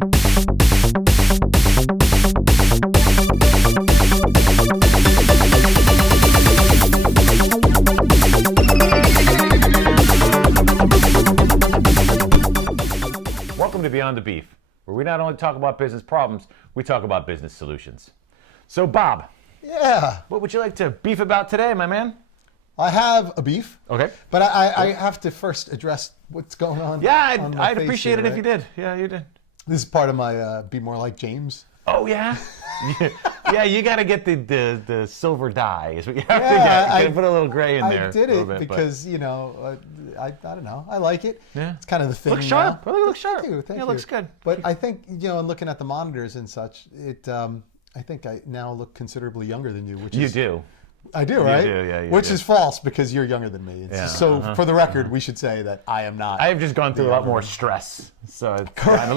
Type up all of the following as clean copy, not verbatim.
Welcome to Beyond the Beef, where we not only talk about business problems, we talk about business solutions. So, Bob. Yeah. What would you like to beef about today, my man? I have a beef. Okay. But I have to first address what's going on. Yeah, I'd appreciate it if you did. Yeah, you did. This is part of my Be More Like James. Oh, yeah? Yeah, you got to get the silver dye is what you have to get. You got to put a little gray in there. I did it because, you know, I don't know. I like it. Yeah. It's kind of the thing. Looks sharp. Now. Really looks sharp. Thank you. It looks good. But I think, you know, in looking at the monitors and such, I think I now look considerably younger than you. Which You is, do. I do, right? You do, yeah. Which is false because you're younger than me. Yeah, so for the record, we should say that I am not. I have just gone through a lot more stress, so it's gotten a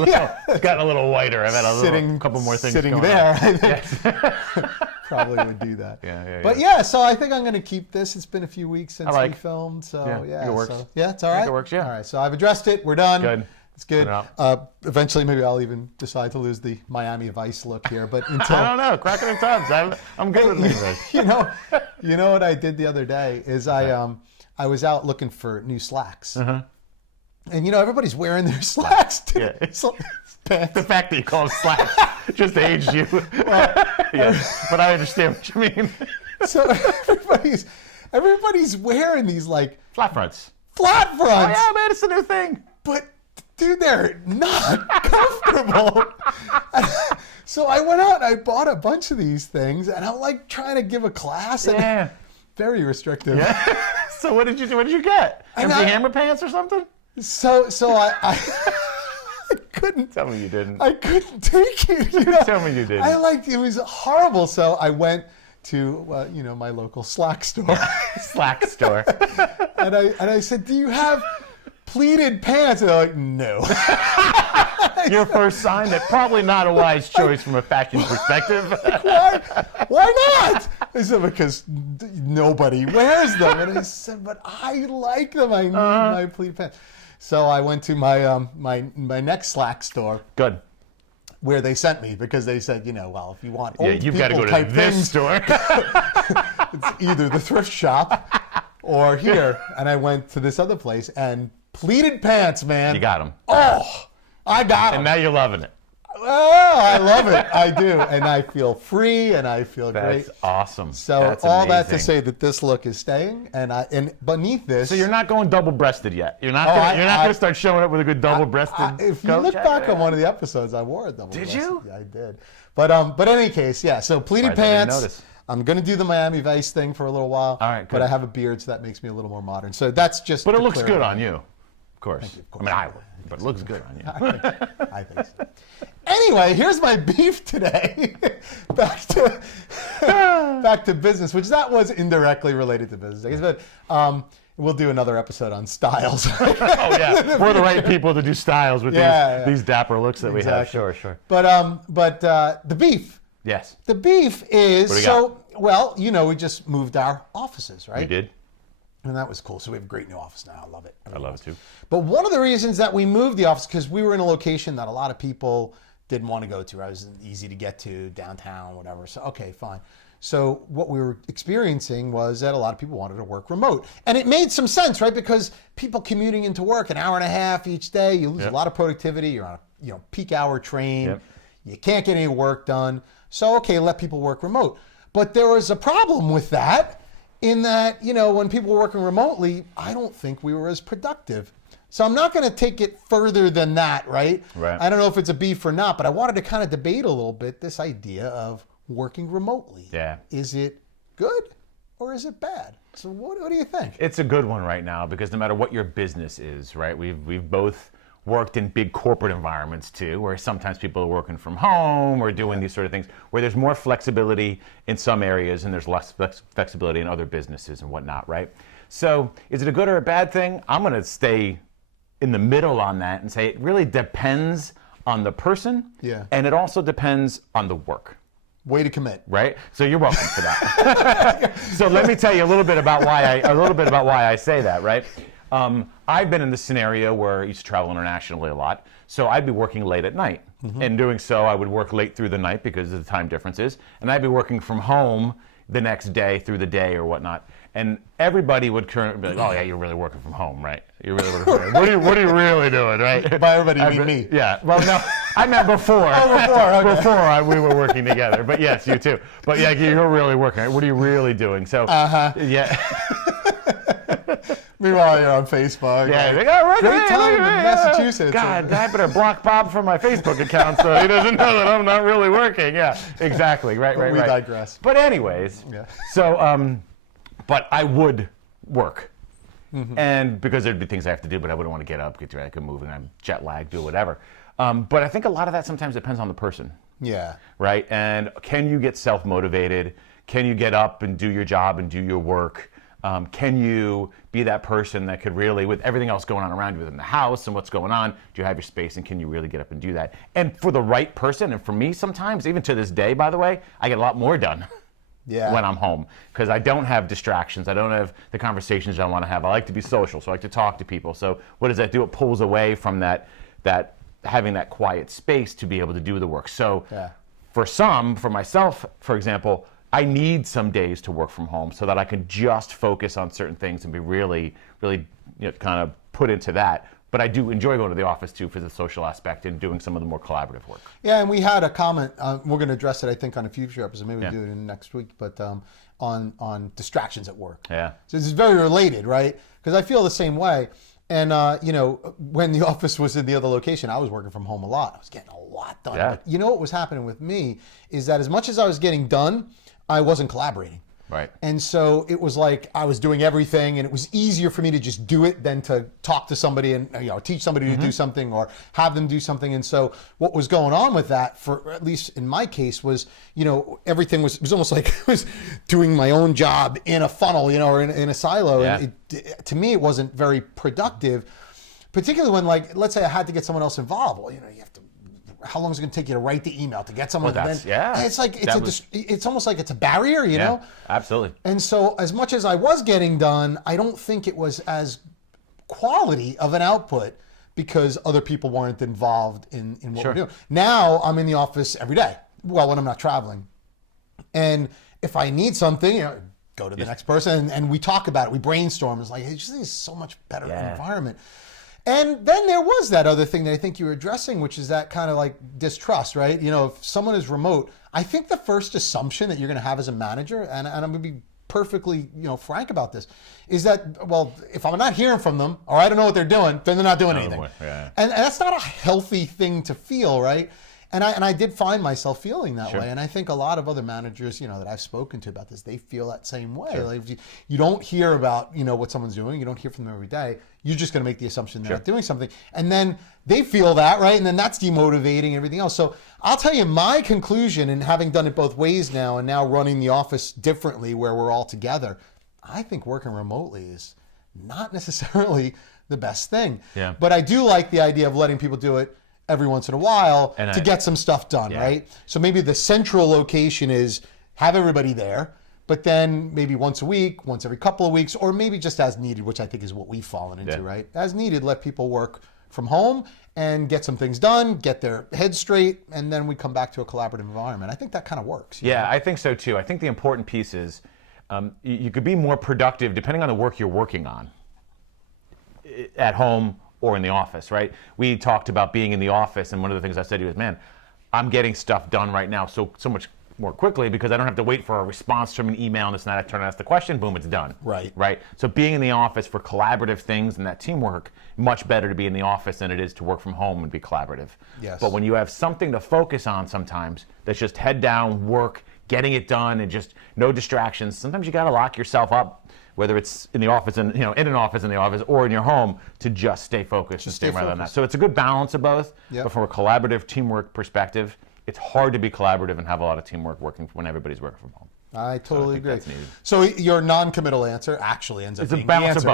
little whiter. I've had a couple more things sitting going there. on. I think probably would do that. Yeah. But yeah, so I think I'm going to keep this. It's been a few weeks since we filmed, so yeah, it works. So, yeah, it's all right. It works. Yeah. All right, so I've addressed it. We're done. Good. It's good. Eventually, maybe I'll even decide to lose the Miami Vice look here, but until I don't know, cracking in tubs. I'm good with this. you know what I did the other day is I was out looking for new slacks, and you know everybody's wearing their slacks too. Yeah. Pants. The fact that you call them slacks just aged you. Well, yeah, but I understand what you mean. So everybody's wearing these like Flat fronts. Flat fronts. Oh yeah, man, it's a new thing. But dude, they're not comfortable. So I went out and I bought a bunch of these things, and I'm like trying to give a class. And very restrictive. Yeah. So what did you do? What did you get? Empty hammer pants or something? So I couldn't. Tell me you didn't. I couldn't take it. You know? Tell me you didn't. It was horrible. So I went to my local Slack store. Slack store. and I said, "Do you have pleated pants?" And they're like, "No." Your first sign that probably not a wise choice from a fashion perspective. Why not? I said, because nobody wears them. And I said, but I like them. I need my pleated pants. So I went to my my next Slack store. Good. Where they sent me because they said, well, if you want old you've people got to go to type this things, store. It's either the thrift shop or here. And I went to this other place and pleated pants, man. You got them. Oh, I got them. And now you're loving it. Oh, I love it. I do. And I feel free and I feel great. That's awesome. So That's all amazing. that to say that this look is staying, and beneath this. So you're not going double-breasted yet. You're not going to start showing up with a good double-breasted. If you look back on one of the episodes, I wore a double-breasted. Did you? Yeah, I did. But in any case, yeah. So pleated pants. I didn't notice. I'm going to do the Miami Vice thing for a little while. All right, good. But I have a beard, so that makes me a little more modern. So that's just. But it looks good on you, of course. Thank you, of course. I mean, I would, but it looks good on you. I think so. Anyway, here's my beef today. back to business, which that was indirectly related to business, I guess. But we'll do another episode on styles. Oh yeah, we're the right people to do styles with these dapper looks that we have. Sure. But the beef. Yes. The beef is What do you got? we just moved our offices, right? We did. And that was cool. So we have a great new office now. I love it. I love it too. But one of the reasons that we moved the office, because we were in a location that a lot of people didn't want to go to. I was easy to get to, downtown, whatever. So, okay, fine. So what we were experiencing was that a lot of people wanted to work remote. And it made some sense, right? Because people commuting into work an hour and a half each day, you lose a lot of productivity. You're on a peak hour train. Yep. You can't get any work done. So, okay, let people work remote. But there was a problem with that in that, when people were working remotely, I don't think we were as productive. So I'm not going to take it further than that, right? Right. I don't know if it's a beef or not, but I wanted to kind of debate a little bit this idea of working remotely. Yeah. Is it good or is it bad? So what do you think? It's a good one right now because no matter what your business is, right? We've both worked in big corporate environments too, where sometimes people are working from home or doing these sort of things, where there's more flexibility in some areas and there's less flexibility in other businesses and whatnot, right? So is it a good or a bad thing? I'm going to stay in the middle on that and say it really depends on the person. Yeah. And it also depends on the work. Way to commit. Right? So you're welcome for that. So let me tell you a little bit about why I say that, right? I've been in this scenario where I used to travel internationally a lot, so I'd be working late at night. And doing so, I would work late through the night because of the time differences, and I'd be working from home the next day through the day or whatnot. And everybody would currently be like, "Oh yeah, you're really working from home, right? You're really working from home. What are you really doing, right?" By everybody, you mean me. Yeah. Well, no, I meant before. Okay. Before we were working together. But yes, you too. But yeah, you're really working. Right? What are you really doing? So yeah. Meanwhile, you're on Facebook. Yeah, like, oh, great time in Massachusetts. God, I better block Bob from my Facebook account so he doesn't know that I'm not really working. Yeah, exactly. Right. We digress. But anyways, Yeah. so, but I would work. And because there'd be things I have to do, but I wouldn't want to get up, get ready, I could move, and I'm jet lagged, do whatever. But I think a lot of that sometimes depends on the person. Yeah. Right? And can you get self-motivated? Can you get up and do your job and do your work? Can you be that person that could really, with everything else going on around you within the house and what's going on, do you have your space and can you really get up and do that? And for the right person, and for me sometimes, even to this day, by the way, I get a lot more done when I'm home because I don't have distractions. I don't have the conversations I want to have. I like to be social, so I like to talk to people. So what does that do? It pulls away from that having that quiet space to be able to do the work. So for myself, for example, I need some days to work from home so that I can just focus on certain things and be really, really, kind of put into that. But I do enjoy going to the office too for the social aspect and doing some of the more collaborative work. Yeah, and we had a comment. We're going to address it, I think, on a future episode. Maybe we'll do it in next week. But on distractions at work. Yeah. So this is very related, right? Because I feel the same way. And when the office was in the other location, I was working from home a lot. I was getting a lot done. Yeah. But what was happening with me is that as much as I was getting done, I wasn't collaborating. Right. And so it was like I was doing everything, and it was easier for me to just do it than to talk to somebody and teach somebody to do something or have them do something. And so what was going on with that, for at least in my case, was everything was almost like I was doing my own job in a funnel, or in a silo. Yeah. And to me, it wasn't very productive, particularly when, like, let's say I had to get someone else involved. Well, you have to. How long is it going to take you to write the email to get someone? It's like it's almost like it's a barrier, you know. Absolutely. And so, as much as I was getting done, I don't think it was as quality of an output because other people weren't involved in what we're doing. Now I'm in the office every day. Well, when I'm not traveling, and if I need something, go to the next person and we talk about it. We brainstorm. It's like it just is so much better environment. And then there was that other thing that I think you were addressing, which is that kind of like distrust, right? If someone is remote, I think the first assumption that you're going to have as a manager, and I'm going to be perfectly, frank about this, is that, well, if I'm not hearing from them or I don't know what they're doing, then they're not doing anything. And that's not a healthy thing to feel, right? And I did find myself feeling that way. And I think a lot of other managers, that I've spoken to about this, they feel that same way. Like if you don't hear about, what someone's doing, you don't hear from them every day, you're just going to make the assumption they're not doing something. And then they feel that, right? And then that's demotivating and everything else. So I'll tell you my conclusion, and having done it both ways now and now running the office differently where we're all together, I think working remotely is not necessarily the best thing. Yeah. But I do like the idea of letting people do it every once in a while to get some stuff done, right? So maybe the central location is have everybody there, but then maybe once a week, once every couple of weeks, or maybe just as needed, which I think is what we've fallen into, right? As needed, let people work from home and get some things done, get their heads straight, and then we come back to a collaborative environment. I think that kind of works. Yeah, I think so too. I think the important piece is you could be more productive depending on the work you're working on at home or in the office, right? We talked about being in the office, and one of the things I said to you is, man, I'm getting stuff done right now so much more quickly because I don't have to wait for a response from an email and this and that. I turn and ask the question, boom, it's done. Right. So being in the office for collaborative things and that teamwork, much better to be in the office than it is to work from home and be collaborative. Yes. But when you have something to focus on sometimes, that's just head down, work, getting it done, and just no distractions. Sometimes you got to lock yourself up, whether it's in the office and in an office in the office or in your home, to just stay focused and stay right on that. So it's a good balance of both. Yep. But from a collaborative teamwork perspective, it's hard to be collaborative and have a lot of teamwork working when everybody's working from home. I totally agree. So your non-committal answer actually ends up being the answer.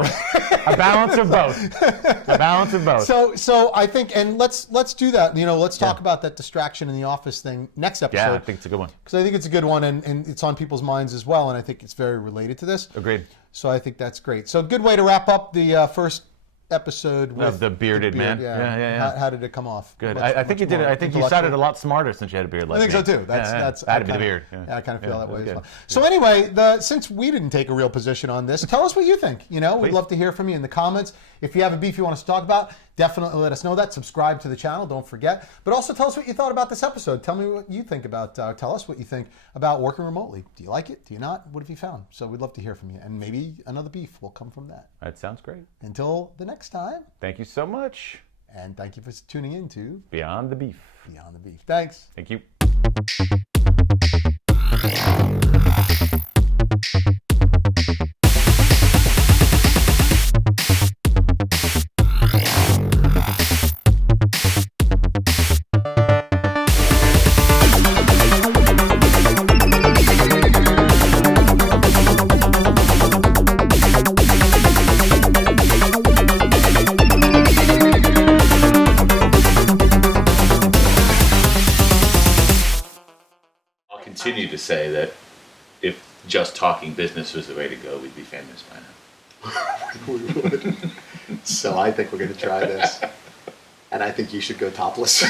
A balance of both. A balance of both. So I think, and let's do that. Let's talk about that distraction in the office thing next episode. Yeah, I think it's a good one. Because I think it's a good one, and it's on people's minds as well, and I think it's very related to this. Agreed. So I think that's great. So good way to wrap up the first episode with Of the bearded man. Yeah. How did it come off? Good. Much- I think you much did it. more I think you intellectual. sounded a lot smarter since you had a beard like I think me. so too. That's Had to be the kinda- beard. Yeah, I kind of feel that way as okay. well. So anyway, since we didn't take a real position on this, tell us what you think. We'd Please. love to hear from you in the comments. If you have a beef you want us to talk about, definitely let us know that. Subscribe to the channel, don't forget. But also tell us what you thought about this episode. Tell me what you think about. Tell us what you think about working remotely. Do you like it? Do you not? What have you found? So we'd love to hear from you, and maybe another beef will come from that. That sounds great. Until the next time, Thank you so much. and thank you for tuning in to Beyond the Beef. Beyond the Beef. Thanks. Thank you. I'll continue to say that if just talking business was the way to go, we'd be famous by now. We would. So I think we're going to try this. And I think you should go topless.